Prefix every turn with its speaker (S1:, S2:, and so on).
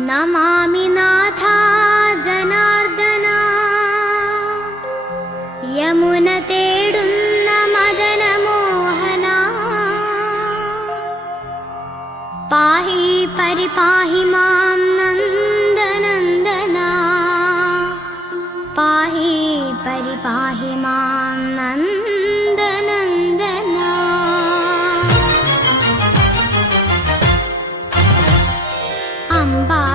S1: न मामिनाथा जनार्दना। यमुनतेडुन्द मदनमोहना पाहि परिपाहि मां नन्दनन्दना। पाहि परिपाहि मां नन्दनन्दना। अम्बा